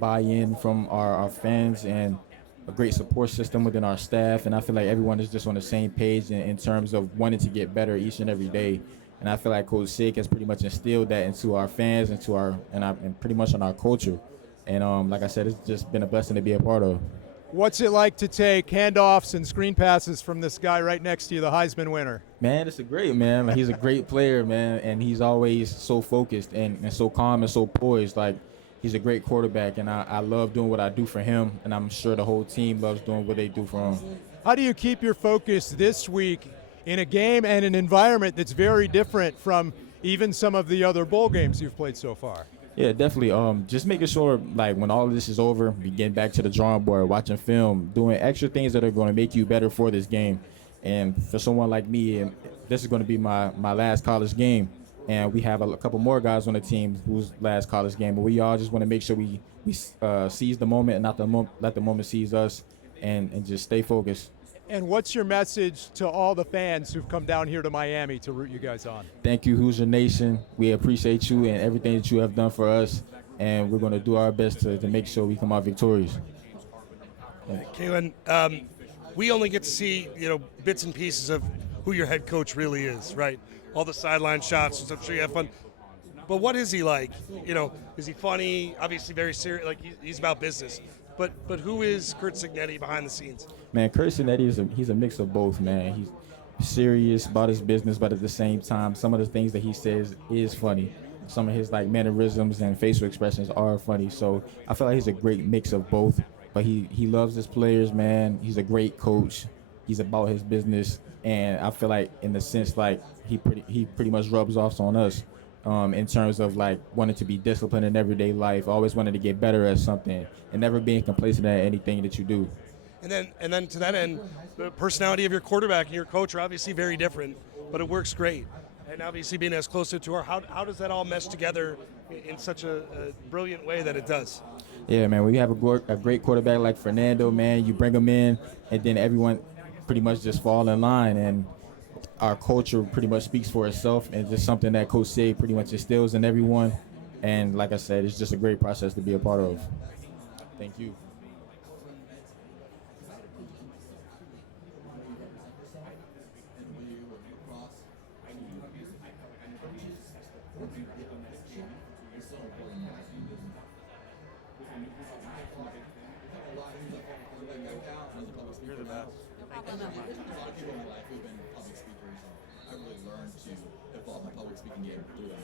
buy-in from our fans and a great support system within our staff, and I feel like everyone is just on the same page in terms of wanting to get better each and every day. And I feel like Coach Sig has pretty much instilled that into our fans and pretty much on our culture. And like I said, it's just been a blessing to be a part of. What's it like to take handoffs and screen passes from this guy right next to you, the Heisman winner? Man, it's a great man. Like, he's a great player, man, and he's always so focused and so calm and so poised. Like, he's a great quarterback, and I love doing what I do for him, and I'm sure the whole team loves doing what they do for him. How do you keep your focus this week in a game and an environment that's very different from even some of the other bowl games you've played so far? Yeah, definitely. Just making sure, like, when all of this is over, we get back to the drawing board, watching film, doing extra things that are going to make you better for this game. And for someone like me, this is going to be my last college game. And we have a couple more guys on the team whose last college game. But we all just want to make sure we seize the moment and not let the moment seize us and just stay focused. And what's your message to all the fans who've come down here to Miami to root you guys on? Thank you, Hoosier Nation. We appreciate you and everything that you have done for us. And we're going to do our best to make sure we come out victorious. Kaelon, we only get to see, bits and pieces of who your head coach really is, right? All the sideline shots, which I'm sure you have fun. But what is he like? Is he funny? Obviously very serious, like he's about business. But who is Curt Cignetti behind the scenes? Man, Curt Cignetti he's a mix of both, man. He's serious about his business, but at the same time, some of the things that he says is funny. Some of his mannerisms and facial expressions are funny. So I feel like he's a great mix of both. But he loves his players, man. He's a great coach. He's about his business, and I feel like in the sense he pretty much rubs off on us. In terms of wanting to be disciplined in everyday life, always wanting to get better at something, and never being complacent at anything that you do. And then to that end, the personality of your quarterback and your coach are obviously very different, but it works great. And obviously being as close to her, how does that all mesh together in such a brilliant way that it does? Yeah, man, when you have a great quarterback like Fernando, man, you bring him in, and then everyone pretty much just fall in line, and our culture pretty much speaks for itself, and it's just something that Coach Sig pretty much instills in everyone. And like I said, it's just a great process to be a part of. Thank you. You're the best. Thank you so much. In life, we've been public speakers, and I really learned to evolve my public speaking game through them.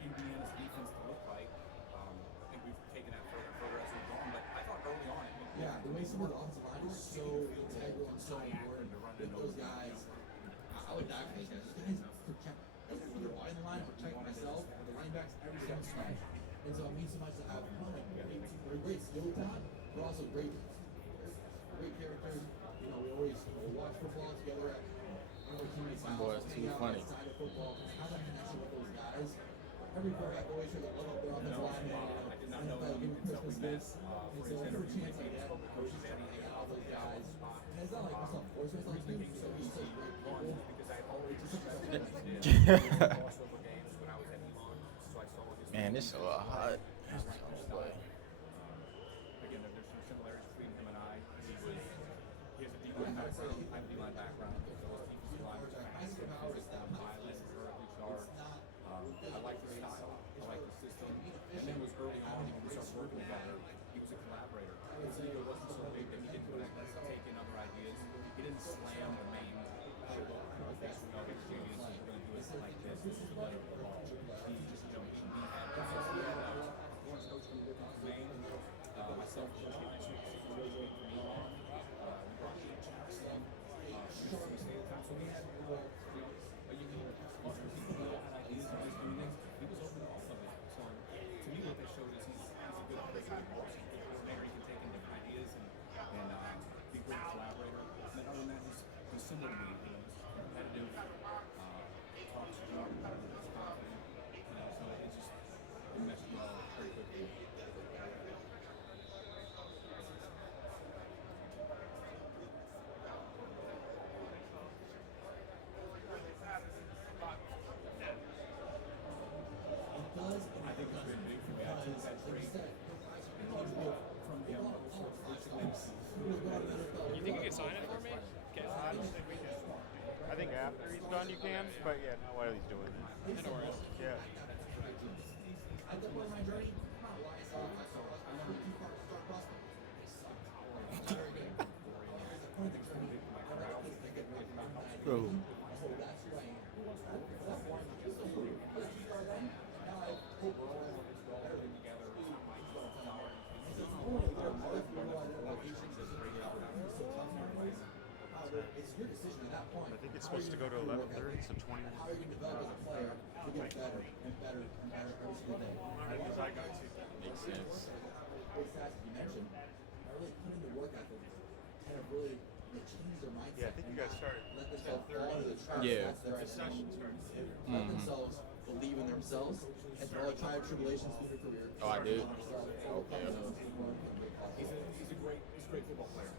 Indiana's defense to look like. I think we've taken that further as we've gone, but I thought early on it looked the way some of the offensive line is so integral and so important with those guys. I would die for those guys. Those guys protect, whether wide in the line or protect myself or the running backs every step of the time. And so it means so much to have they're great skill talent, but also great characters. You know, we always watch football together at our teammates' house. Boy, it's too funny. Outside of football, have that connection with those guys. Every quarterback always tries to love up their offensive line. I did not know NFL, give them Christmas gifts. for And so every chance I get, coaches try to hang out with those guys. And it's not like myself forcing myself to do so. He's such great people. because I always Just crossover games when I was at Elon, so I saw his Man, this is a lot hot. Again, there's some similarities between him and I. He has a D-line background, I have a D-line background, so his defensive line was fast, violent, vertically sharp. I like the style, I like the system, and then it was early on when we started working together, he was a collaborator. His ego wasn't so big that he didn't want to take in other ideas. He didn't slam the main ship on the face. We know it's genius, we're going to do it like this is the letter of the law. He just, he had Lawrence Coach Maine, myself, Coach next week, really great for me. We brought in Jackson, short we stayed at the time, so we had a unique people that had ideas and was doing things. He was open to all of it. So to me, what that showed is he's a good person. He's a mayor, he can take in different ideas and be a great collaborator. And then other than that, he's similar to me. You know, he's competitive, talks sharp, he's confident. You know, so it's just it meshed well very quickly. I think it's been big for me. I took that trait from him. You think you can sign it for me? I don't think we can. I think after he's done you can, but yeah, not while he's doing it. No worries. Yeah. At that point in my journey, I'm not why I saw it. I never too far to start prospect. Very good. One of the things for me, they get rid of my Bro. so that's who I am. That's why I'm here. So now I hope we're all better together. It's your decision at that point. I think it's supposed to go to 11:30, so 20 minutes. How are you going to develop as a player to get better and better and better every single day? Because I got to. Makes sense. Those stats you mentioned are really put in the work ethic kind of really change their mindset. Yeah, I think you guys started. Let themselves fall into the trap. Yeah. That's their session starts. Let themselves believe in themselves and through all the trial tribulations through their career. Oh, I did? Okay. He's a great football player.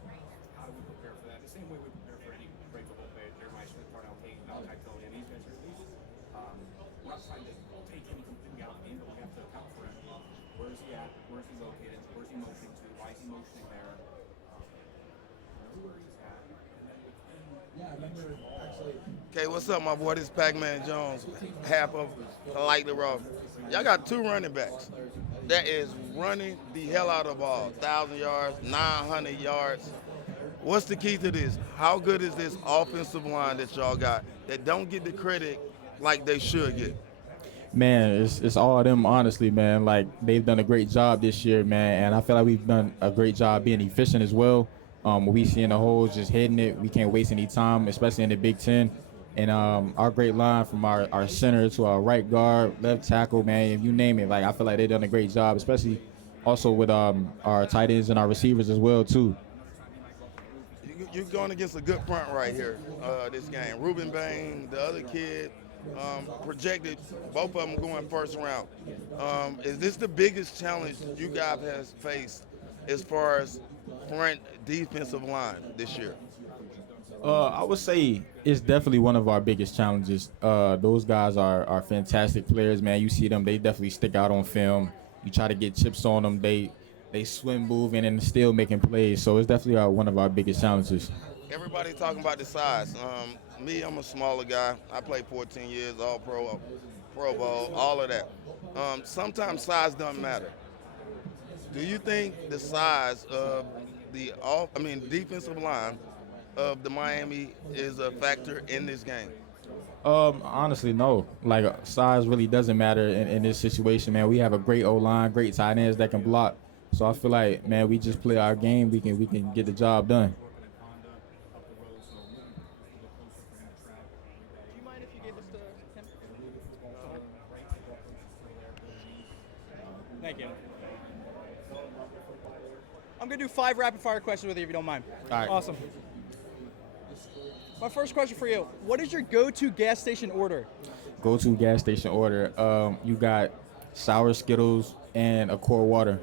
How do we prepare for that? The same way we prepare for any great football player. Jeremiah Smith, Darnell Hayes, Malachi Tony, and these guys are elite. We're not trying to take him completely out of the game, but we have to account for him. Where is he at? Where is he located? Where is he motioning to? Why is he motioning there? Where he's at. Yeah, I remember actually. Okay, what's up, my boy? This is Pac-Man Jones, half of Like the Raw. Y'all got two running backs that is running the hell out of the ball. 1,000 yards, 900 yards. What's the key to this? How good is this offensive line that y'all got that don't get the credit like they should get? Man, it's all of them, honestly, man. Like, they've done a great job this year, man, and I feel like we've done a great job being efficient as well. We see in the holes, just hitting it. We can't waste any time, especially in the Big Ten. And our great line from our center to our right guard, left tackle, man, if you name it, like, I feel like they've done a great job, especially also with our tight ends and our receivers as well, too. You're going against a good front right here, this game. Ruben Bain, the other kid, projected both of them going first round. Is this the biggest challenge you guys have faced as far as front defensive line this year? I would say it's definitely one of our biggest challenges. Those guys are fantastic players, man. You see them, they definitely stick out on film. You try to get chips on them, they swim moving and still making plays. So it's definitely one of our biggest challenges. Everybody talking about the size. Me, I'm a smaller guy. I played 14 years, all pro, Pro Bowl, all of that. Sometimes size doesn't matter. Do you think the size of defensive line of the Miami is a factor in this game? Honestly, no. Like size really doesn't matter in this situation, man. We have a great O line, great tight ends that can block. So I feel like, man, we just play our game. We can get the job done. Thank you. I'm going to do 5 rapid-fire questions with you if you don't mind. All right. Awesome. My first question for you, what is your go-to gas station order? Go-to gas station order. You got sour Skittles and a core water.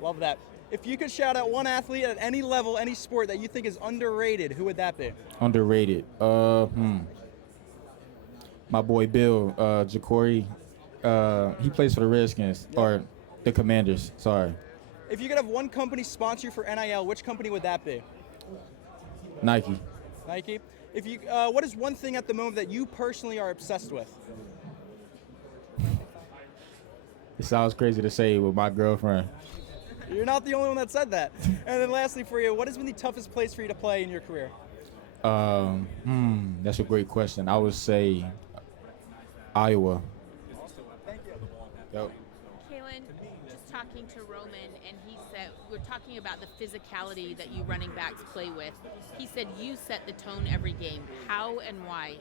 Love that. If you could shout out one athlete at any level, any sport that you think is underrated, who would that be? Underrated. My boy Bill Jacory. He plays for the Redskins or the Commanders. Sorry. If you could have one company sponsor you for NIL, which company would that be? Nike. Nike. If you, what is one thing at the moment that you personally are obsessed with? It sounds crazy to say with my girlfriend. You're not the only one that said that. And then lastly for you, what has been the toughest place for you to play in your career? That's a great question. I would say Iowa. Thank you. Yep. Kaelon, just talking to Roman, and he said, we're talking about the physicality that you running backs play with. He said you set the tone every game. How and why?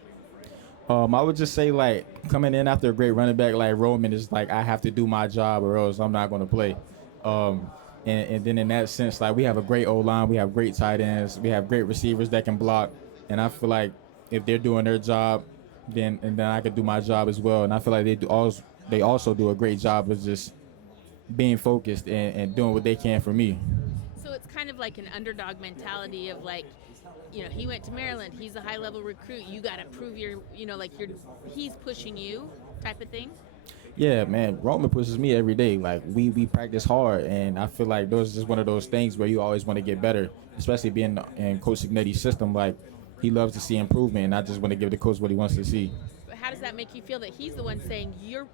I would just say, like, coming in after a great running back like Roman is like, I have to do my job or else I'm not going to play. And then in that sense, like, we have a great O-line, we have great tight ends, we have great receivers that can block. And I feel like if they're doing their job, then I can do my job as well. And I feel like they also do a great job of just being focused and doing what they can for me. So it's kind of like an underdog mentality of like, you know, he went to Maryland, he's a high-level recruit, you got to prove he's pushing you type of thing? Yeah, man, Roman pushes me every day. Like, we practice hard, and I feel like those is just one of those things where you always want to get better, especially being in Coach Signetti's system. Like, he loves to see improvement, and I just want to give the coach what he wants to see. But how does that make you feel that he's the one saying you're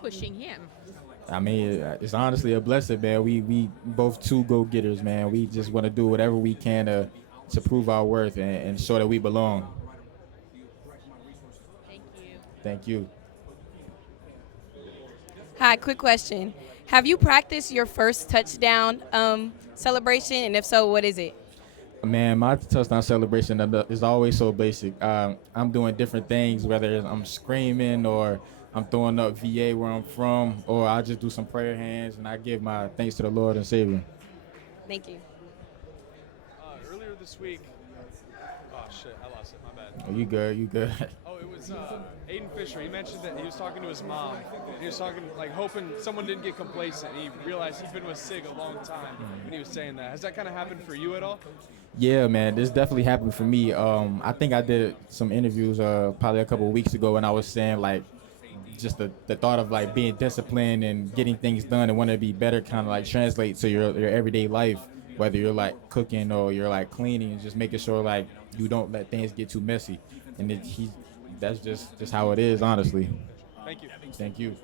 pushing him? I mean, it's honestly a blessing, man. We both two go-getters, man. We just want to do whatever we can to prove our worth and show that we belong. Thank you. Thank you. Hi, quick question. Have you practiced your first touchdown celebration? And if so, what is it? Man, my touchdown celebration is always so basic. I'm doing different things, whether I'm screaming or I'm throwing up VA where I'm from, or I just do some prayer hands and I give my thanks to the Lord and Savior. Thank you. Earlier this week, oh shit, I lost it, my bad. Oh, you good, you good. Oh, it was Aiden Fisher. He mentioned that he was talking to his mom. He was talking, like, hoping someone didn't get complacent. He realized he'd been with Sig a long time when he was saying that. Has that kind of happened for you at all? Yeah, man, this definitely happened for me. I think I did some interviews probably a couple of weeks ago, and I was saying, like, just the thought of, like, being disciplined and getting things done and wanting to be better kind of, like, translate to your everyday life, whether you're, like, cooking or you're, like, cleaning, just making sure, like, you don't let things get too messy. And that's just how it is, honestly. Thank you. Thank you.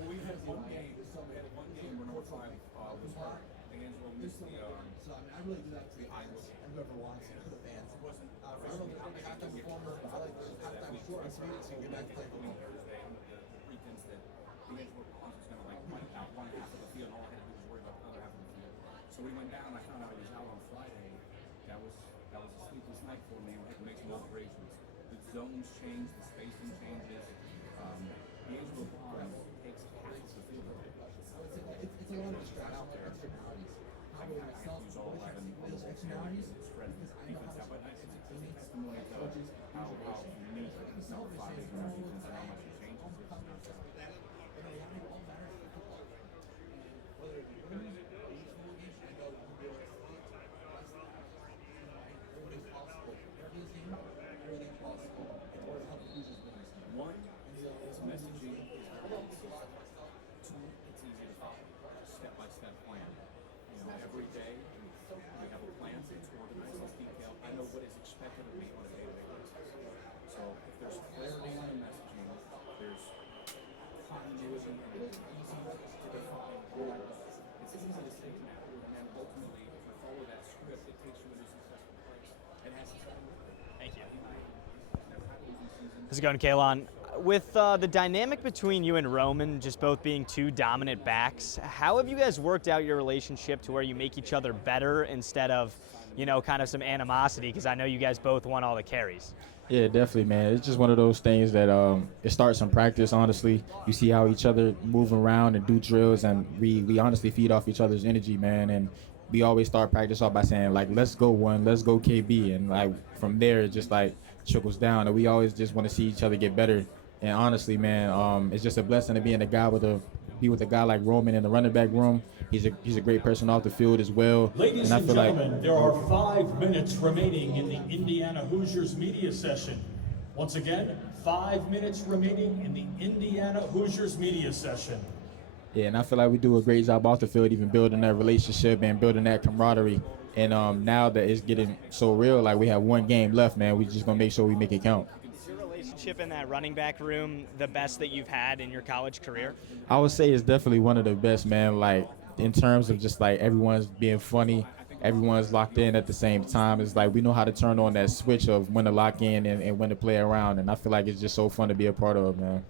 Well, we had one game, so we had one game where overtime was hard. The hands were missed. So I really do that to whoever wants to the fans. It wasn't. I don't know if halftime performer, but I like halftime short on Sunday so you get back to play football. Thursday under the pretense that the hands were was going to like wipe out one half of the field. All I had to do was worry about the other half of the field. So we went down. I found out he was out on Friday. That was a sleepless night for me. We had to make some alterations. The zones changed. The spacing changes. D'Angelo Barnes takes half the field. It's a lot of distraction out there. use all 11 spread defense out, but it's a testimony to how unique and simplified is our defense and how much it changes. One is messaging is very easy. Two, it's easy to follow. Step-by-step plan. Every day we have a plan. It's organized, it's detailed. I know what is expected of me on a day-to-day basis. So if there's clarity in the messaging, there's continuity, and it's easy to define goals. It's easy to stick to that. And then ultimately, if you follow that script, it takes you into a successful place. It has to start with it. Thank you. How's it going, Kaelon? With the dynamic between you and Roman just both being two dominant backs, how have you guys worked out your relationship to where you make each other better instead of, kind of some animosity? Because I know you guys both won all the carries. Yeah, definitely, man. It's just one of those things that it starts in practice, honestly. You see how each other move around and do drills, and we honestly feed off each other's energy, man. And we always start practice off by saying, like, let's go one, let's go KB. And, like, from there, it just, like, trickles down. And we always just want to see each other get better. And honestly, man, it's just a blessing to be with a guy like Roman in the running back room. He's a great person off the field as well. Ladies and I and feel gentlemen, there are 5 minutes remaining in the Indiana Hoosiers media session. Once again, 5 minutes remaining in the Indiana Hoosiers media session. Yeah, and I feel like we do a great job off the field, even building that relationship and building that camaraderie. And now that it's getting so real, like we have one game left, man, we just gonna make sure we make it count. Is your relationship in that running back room the best that you've had in your college career? I would say it's definitely one of the best, man. Like in terms of just like everyone's being funny, everyone's locked in at the same time. It's like we know how to turn on that switch of when to lock in and when to play around. And I feel like it's just so fun to be a part of, man.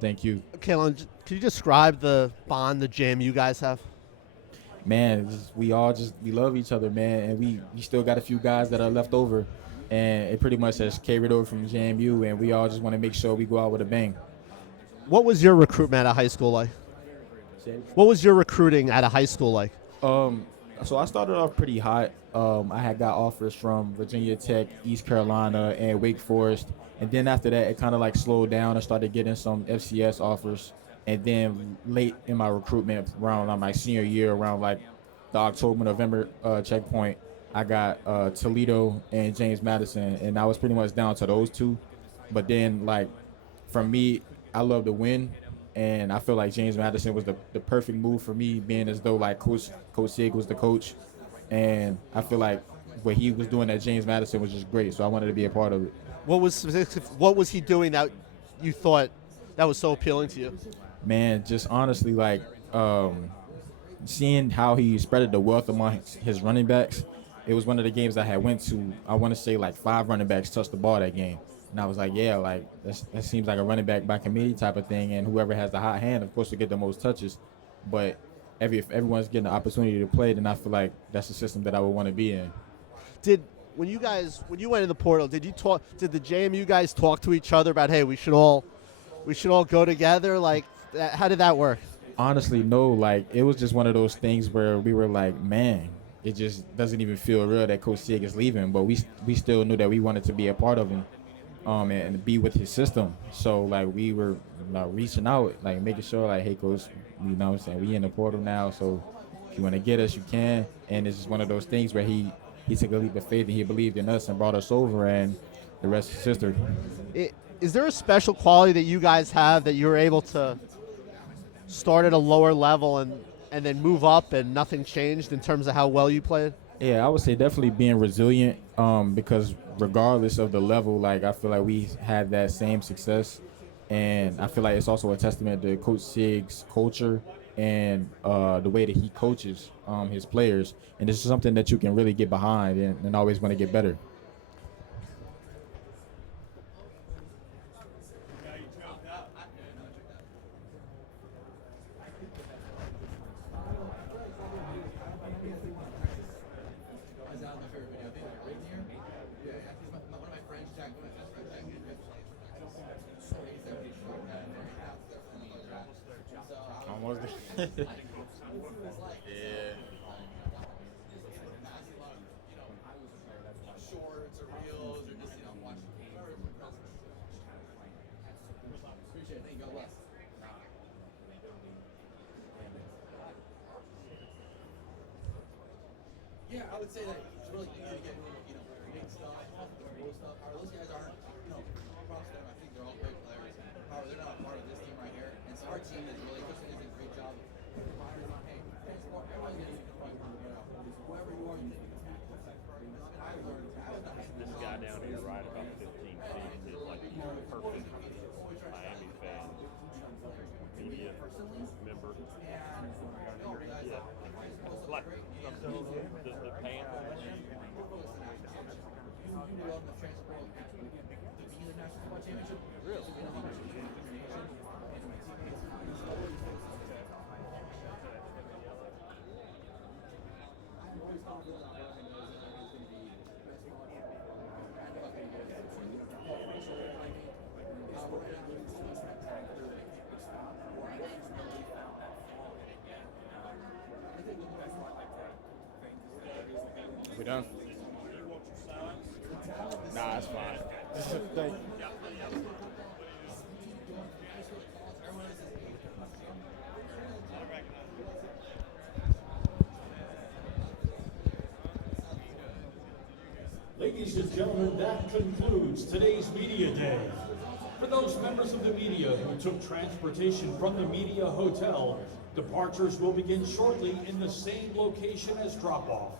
Thank you. Kaelon, can you describe the bond, the jam you guys have? Man, we love each other, man, and we still got a few guys that are left over, and it pretty much has carried over from JMU, and we all just want to make sure we go out with a bang. What was your recruitment at a high school like? What was your recruiting at a high school like? So I started off pretty hot. I had got offers from Virginia Tech, East Carolina, and Wake Forest, and then after that, it kind of like slowed down. I started getting some FCS offers. And then late in my recruitment, around my senior year, around like the October, November checkpoint, I got Toledo and James Madison, and I was pretty much down to those two. But then, like, for me, I love to win, and I feel like James Madison was the perfect move for me, being as though, like, Coach Sig was the coach. And I feel like what he was doing at James Madison was just great, so I wanted to be a part of it. What was he doing that you thought that was so appealing to you? Man, just honestly, like, seeing how he spread the wealth among his running backs. It was one of the games I had went to. I want to say like 5 running backs touched the ball that game. And I was like, yeah, like, that seems like a running back by committee type of thing. And whoever has the hot hand, of course, will get the most touches. But if everyone's getting the opportunity to play, then I feel like that's the system that I would want to be in. When you went in the portal, did the JMU guys talk to each other about, hey, we should all go together? Like, how did that work? Honestly, no. Like, it was just one of those things where we were like, man, it just doesn't even feel real that Coach Sig is leaving. But we still knew that we wanted to be a part of him, and be with his system. So, like, we were reaching out, like, making sure, like, hey, Coach, you know what I'm saying, we in the portal now, so if you want to get us, you can. And it's just one of those things where he took a leap of faith and he believed in us and brought us over, and the rest is history. Is there a special quality that you guys have that you're able to start at a lower level and then move up and nothing changed in terms of how well you played? Yeah, I would say definitely being resilient, because regardless of the level, like, I feel like we had that same success. And I feel like it's also a testament to Coach Sig's culture and the way that he coaches his players. And this is something that you can really get behind and always want to get better. yeah, I would say that it's really easy to get, big stuff, low stuff. However, those guys aren't, props to them. I think they're all great players. However, they're not a part of this team right here. And so our team is really, Coach does a great job. Hey, everyone's going to whoever you are, you just become I learned. This guy down here, right about 15 feet, is like the perfect Miami fan, media member. Yeah. Like the pants. Really? We done? Nah, that's fine. Thank you. Ladies and gentlemen, that concludes today's Media Day. For those members of the media who took transportation from the Media Hotel, departures will begin shortly in the same location as drop-off.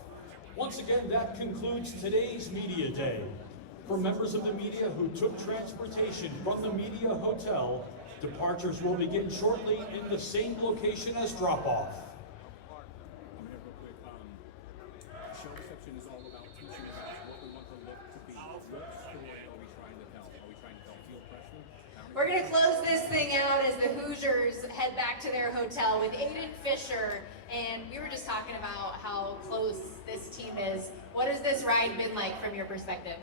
Once again, that concludes today's Media Day. For members of the media who took transportation from the Media Hotel, departures will begin shortly in the same location as drop-off. Show reception is all about teaching us what we want the look to be. What story are we trying to tell? Are we trying to tell field freshman? We're going to close this thing out as the Hoosiers head back to their hotel with Aiden Fisher. And we were just talking about how close this team is. What has this ride been like from your perspective?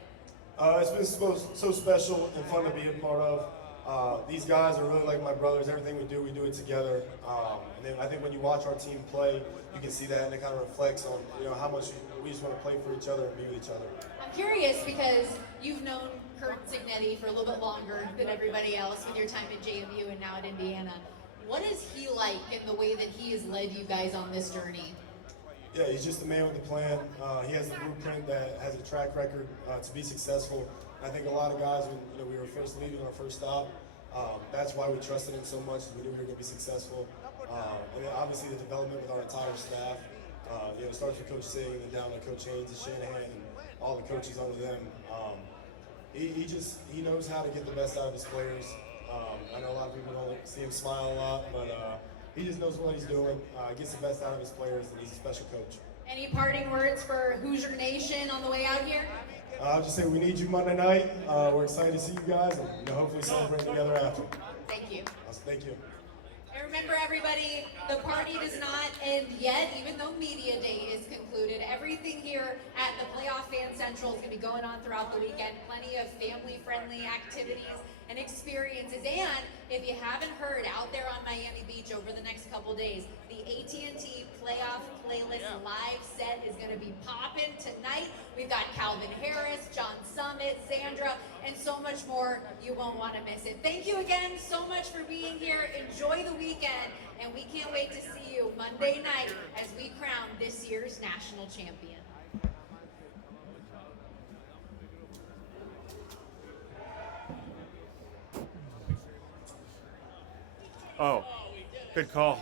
It's been so special and fun to be a part of. These guys are really like my brothers. Everything we do it together. And then I think when you watch our team play, you can see that, and it kind of reflects on how much we just want to play for each other and be with each other. I'm curious because you've known Kurt Signetti for a little bit longer than everybody else with your time at JMU and now at Indiana. What is he like in the way that he has led you guys on this journey? Yeah, he's just a man with a plan. He has the blueprint that has a track record to be successful. I think a lot of guys, when we were first leaving our first stop, that's why we trusted him so much. We knew we were going to be successful. And then obviously the development with our entire staff. It starts with Coach Sig and then down to Coach Haynes and Shanahan and all the coaches under them. He knows how to get the best out of his players. I know a lot of people don't see him smile a lot, but he just knows what he's doing, gets the best out of his players, and he's a special coach. Any parting words for Hoosier Nation on the way out here? I'll just say we need you Monday night. We're excited to see you guys, and hopefully celebrate together after. Thank you. Thank you. And remember, everybody, the party does not end yet, even though Media Day is concluded. Everything here at the Playoff Fan Central is going to be going on throughout the weekend. Plenty of family-friendly activities and experiences. And if you haven't heard, out there on Miami Beach over the next couple days, the AT&T Playoff Playlist live set is going to be popping tonight. We've got Calvin Harris, John Summit, Sandra, and so much more. You won't want to miss it. Thank you again so much for being here. Enjoy the weekend, and we can't wait to see you Monday night as we crown this year's national champion. Oh, good call.